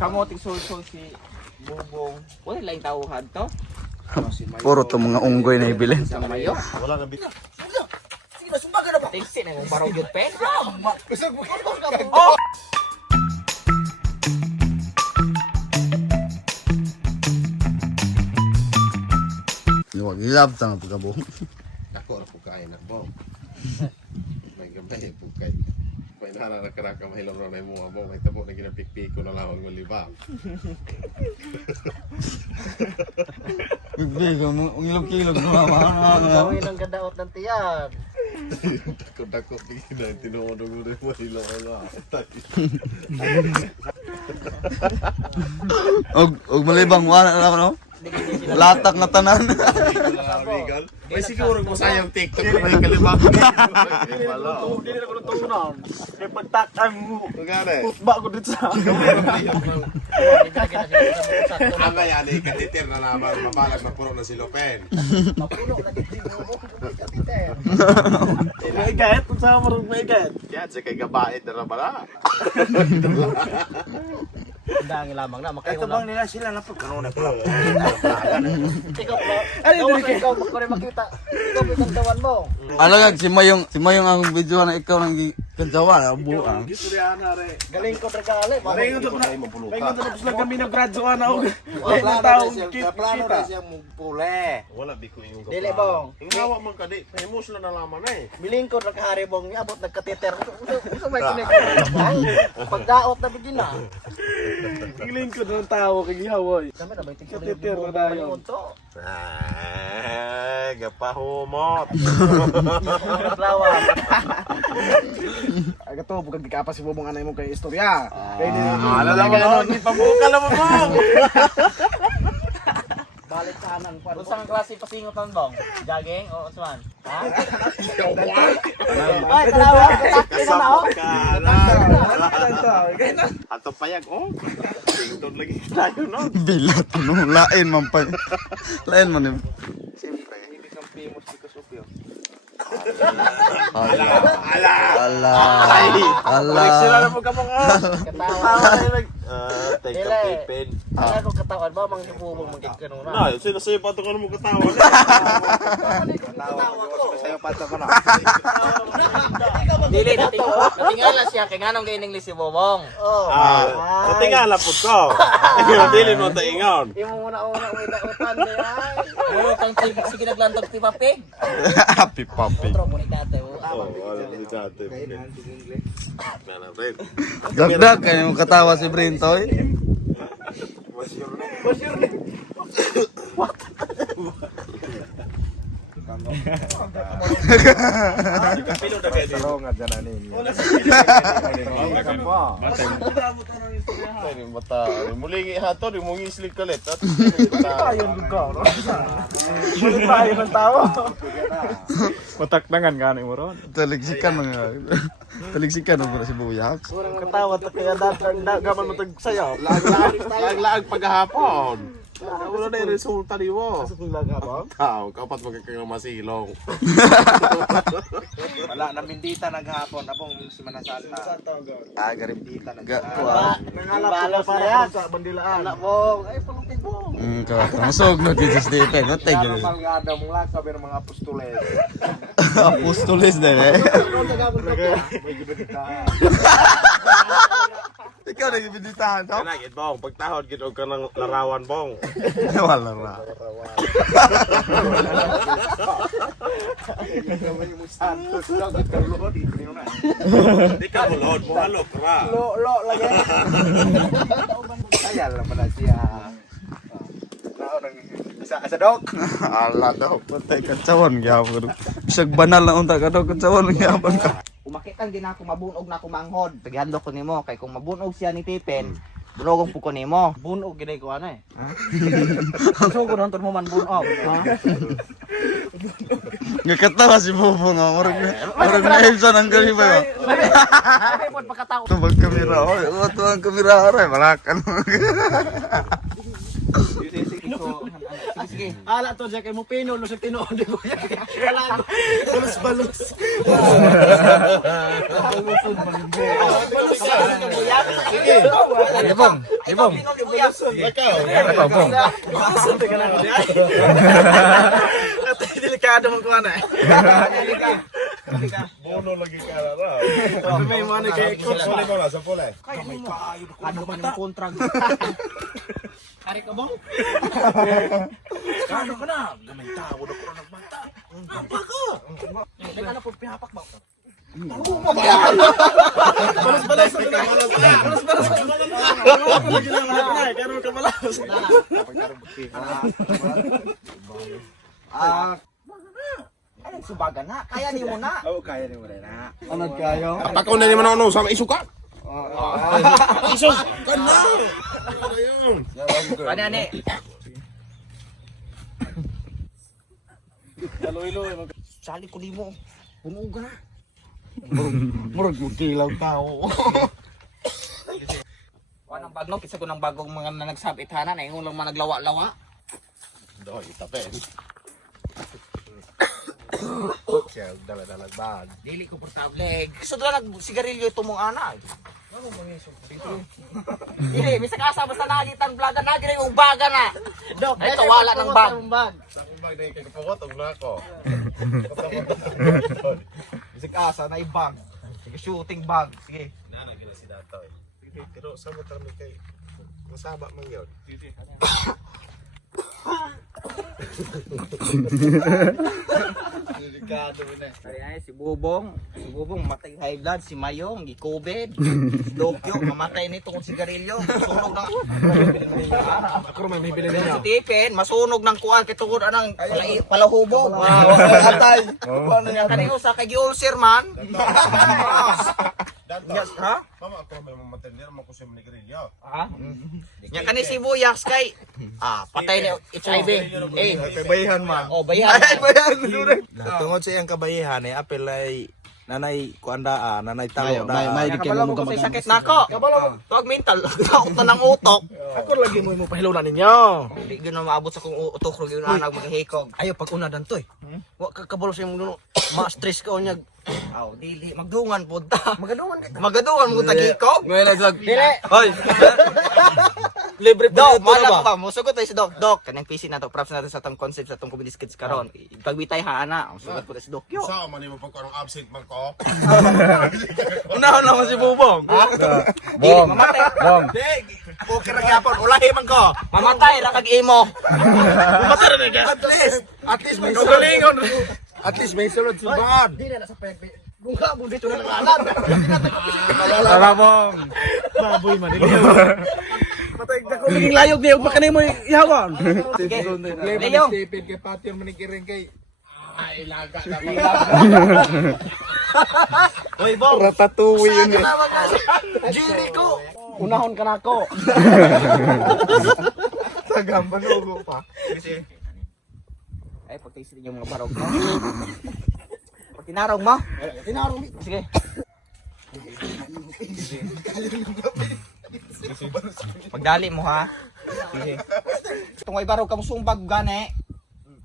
Kamoting sul-sul si Bubong. Wala lang tawhan to. Puro to mga unggoy na ibilin. Sa mayo. Wala na bit. Sige na, sumbaga na ba? Tingsi na kung barong yun pen. Wag ilab tang pagkabong. Ako ra po kain ako. May gamay po kay. May nararakarak ka mahilong ron ay mga mo. May tabo na ginapikpik ko na lang ng libang. Bigbi ka mo ilog-ilog na mama. Gawin ang gadaot ng tiyan. Takot-takot na tinuod ko rin mahilong ano. Og malibang wala na no. Latak na tanan. May siguro mo sayang TikTok na may kalibang. Dili na ko natunan. Kay pagtakang mo. Utba ko dito sa. Ama yan eh, katitir na naman. Mabalag mapuno na si Lopen. Mapuno na dito mo. Katiter. May gayet kung saan marunong may gayet. Yan, sa kay gabait na pala. Dahil lamang na Ito bang nila sila na pagkanuna pa. Ikaw po. Ikaw ko rin makita. Ikaw po itong dawan mo. Alagag si Mayong ang video na ikaw nang kansawa buang. Gisturyana re. Galing ko tragali. May nga tapos lang kami nag-graduate na ako. Ay, ng taong Plano na siyang pule. Wala di ko yung Dili bong. Ingawa man ka di. Famous na nalaman eh. Biling ko nakahari bong abot nagkatiter. Gusto may kinig. Pagdaot na bigyan na. Tingling ko ng tao kay Hawoy. Kami na ba itig Katiter na tayo. Ay, gapahumot. Lawa. Aga to, bukag di ka pa si Bobong anay mo kay istorya. Ala lang mo, di pabuka lang mo. Balik kanan pa. Unsang klase pasingotan bong? Jogging o usman? Ha? Ay, tanawa. Kasapot ka. Ato payag, oh. Tingtod lagi tayo, no? Bilat no lain man pa. Lain man. Siyempre. Famous because of you. Ala. Ala. Ala. Ala. Sila na mo ka mga. Katawa. Take a pipin. Ano ko katawan ba mang bubong maging kanuna? Na, sino sa'yo pa ito ka na mo katawa? Katawa ko. Sa'yo pa ito ko na. Dili natingala siya kay nganong gaining li si Bobong. Oh. Natingala po ko. Dili mo ta ingon. Imo muna utan ni ay. Ano tang tibig sige naglantog ti papig. Happy puppy. Otro mo ni kate. Oh, wala si dati. Mana rin. Dagdag kayo katawa si Brintoy. Pilo na kayo dito. Nga dyan ani. Ay, mata. Muling ihato, di mong islig kalit. Ayun ka. Muli tayo ng tao. Matakdangan ka ni mo ron. Taligsikan mga. Taligsikan mo si Buyak. Katawa ta kaya datang gaman mo tag sayaw. Lag-lag paghahapon. Wala na yung resulta ni mo. Sa tulag ba? Tao, kapat magkakagang masilong. Wala na bindita naghapon abong si Manasanta. Agarip Bindita kuha. nangalap ko pa sa bandilaan. Anak Bong, ay pulupin Bong. Kamusog na dito Stephen. No thank you. Malgada mong laka pero mga apostoles. Apostoles din eh. May gibita. Ikaw na ibinitahan to? Kanagit, Bong. Pagtahod, gito ka ng larawan, Bong. Wala ra. Santos daw gagawin dito na. Di ka mulod mo, alok ra. Lo lagi. Ayal lang pala siya. Sa dok. Ala daw. Patay katsawan gyapon. Bisag banal na unta ka daw katsawan gyapon ka. Umakitan din ako mabunog na ako manghod. Tagando ko nimo kay kung mabunog siya ni Pipen, bunogong po ko nimo. Bunog gid ko ana eh. Ha? So ko nonton mo man bunog, ha? Ngakatawa si Bobo nga. Marag na Elsa ng gabi ba yun? Ay pod pagkatao. Tubag kamera. Oy, ito ang kamera aray. Malakan. Sige sige. Ala to Jack mo pino no sa tinood ko. Kala balos. Ibong. Ibong. Lakaw. Ibong. At delikado man ko ana. Bono lagi ka ra. May mo na kay coach. Pole mo sa pole. Ano man yung kontrag? Ari ka bang? Kano ka na? Gamay tao na ko nagbanta. Apa ko? Teka na po pihapak ba? Balas. Karo ka balas. Anong subaga na? Kaya ni mo na. Oo, kaya ni mo na. Anod kayo? Apakaw na naman ano sa isuka. Isus kana. Ayun. Ano ani? Loy-loy. Sali ko nimo. Punog na. Murag mo kilaw tao. Kuha ng bagno, kisa ko ng bagong mga nagsabit hanan, ay yung lang mga naglawa-lawa. Doy tapes. Siya dala-dala bag. Dili komportable. Gusto na nag-sigarilyo itong mga anak. Dili, bisa ka sa basta nagitang vlogan, nagire yung baga na. Ay, wala ng bag. Sa akong bag na ikagpukot og nako. Bisig asa na ibang. Sige, shooting bag. Sige. Nana gila si Datoy. Pero sa mo tarmi kay masaba man yun. Delikado mo na. Ay, si Bubong matay high blood, si Mayong, gi-COVID. Si Dokyo, mamatay nito kung sigarilyo. Masunog ng... Ako may bibili Si niya. Tipin, masunog ng kuwan, kitungod anang palahubog. Atay. Kaniho sa kay ulcer man. Yes, ha? Mama ako may mamatay nila mo ko sa manigarilyo. Ha? Nya kani si Buyaks kay patay ni HIV. Kabayihan man. Oh, bayan. Tungod sa iyang kabayihan eh apel ay nanay kuandaan, nanay tao May na. kabalo Kabalo ko sa sakit nako. Tuwag mental, taok na ng utok. Ako lagi mo pahilunan ninyo. Hindi gyud na maabot sa kung utok ro gyud na maghihikog. Ayo pag una dan toy. Wa ka kabalo sa imong ma-stress ka unya. Aw, dili magdungan pud ta. Magadugan mo tagikog. Ngayon naglag. Dili. Hoy. Libre Dok, pa malak pa. Musugot tayo si Dok. Dok, kanang PC na to. Props natin sa tong concept sa tong comedy skits karon. Pagbitay ha ana. Musugot ko tayo si Dok. Yo. Sa man mo pag anong absent man ko. Unahon naman si Bubong. Dili mamatay. Bong. Okay ra gyapon, ulahi man ko. Mamatay ra kag imo. Mamatay ra ka. At least may galingon. At least may sulod subahan. Bunga mo dito na nangalan. Tara, Bong. Baboy man dili. Matay ko ning layog niyo pa kanimo ihawan. Leyong. Stephen kay Patio man kiring kay ilaga na. Hoy, Bong. Ratatouille yun eh. Jericho. Unahon ka nako. Tagamban ugo pa. Ay, pagtiis din yung mga barog mo. Pag tinarog mo. Tinarong Sige. Pagdali mo ha. Sige. Tungay barog ka mo sumbag gani.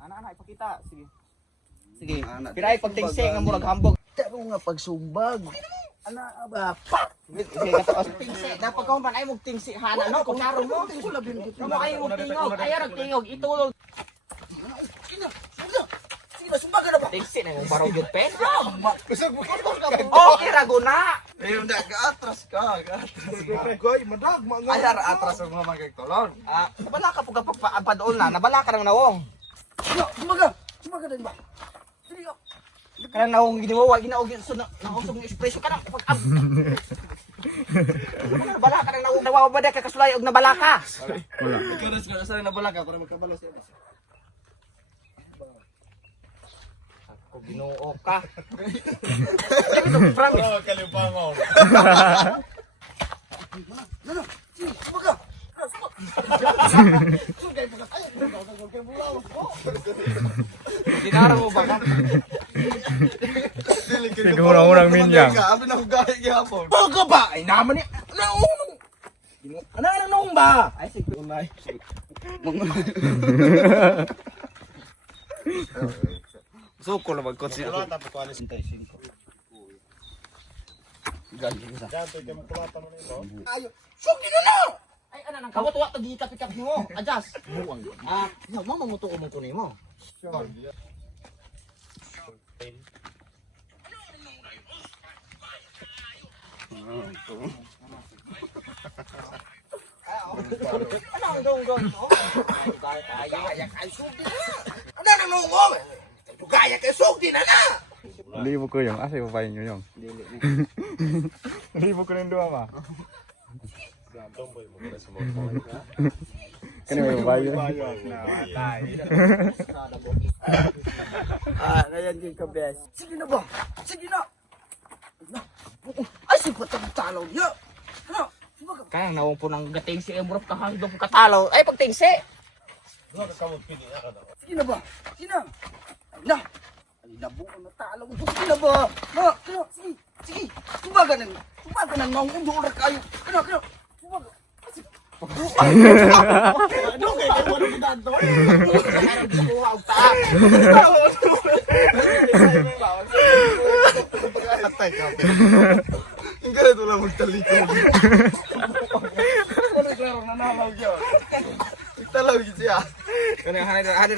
Ana ipakita. Sige. Sige. Pero ay pagtingsi nga murag hambog. Pero nga pagsumbag. Ana ba? Sige kataos tingsi. Dapat ka man ay mog tingsi hana no kung narong mo. Mo ay mog tingog. Ay ra tingog itulog. Sino sumbaga na ba? Tingsi na yung barog yung pen. Kusog mo ka. Okay ra guna. Ayun na, ka-atras ka. Goy, madag, mga. Ay, atras ang mga magkagtolon. Nabala ka pag padool na. Nabala ka ng nawong. Sumbaga din ba? Kanang nawong giniwawa, ginaog nausog ng espresso ka na. Nabala ka ng nawong nawawabada ka kasulay og nabala ka. Ikaras ka, nasa rin nabala ka para magkabalas yan. Ako ginoo ka. Promise. Oh, kalibangon. Sumbaga! Dinaro mo ba ka? Siguro unang minyang. Abi na ko gaya gyapon. Baga ba? Ay naman ni. Naunong. Ano ba? Ay sige. Suko na magkotse. Wala tapos ko alis 65. Galing sa. Dato kay mo kulata mo nimo. Ayo. Sugi na na. Ay ana nang kawat wa tagi ikap-ikap mo. Adjust. Buwang. No, mama mo to mo ko nimo. Sure. Ano ang dong. Gaya kay sugi na. Ano nang nungong? Gaya kay sugi na na. Libo ko yung. Asa yung papayin nyo yung? Libo ko rin dua ba? Kanina yung bayo. Ngayon din ka best. Sige na ba? Sige na. Ay, sipat ang talo niya. Ano? Kaya nawang po ng gatingsi ay murap kahangdong katalo. Ay, pagtingsi. Sige na ba? Sige na. Ay na. Ay na buo na talo. Sige na ba? Na, kaya, sige. Sige. Tumaga na. Tumaga na. Maungundol kayo. Kaya. Tumaga. Ano kay kay mo nang dando? Wow, ta. Atay ka. Ang ganito lang magtalikod. Ano klaro nanalaw siya. Talaw siya. Ano, hadi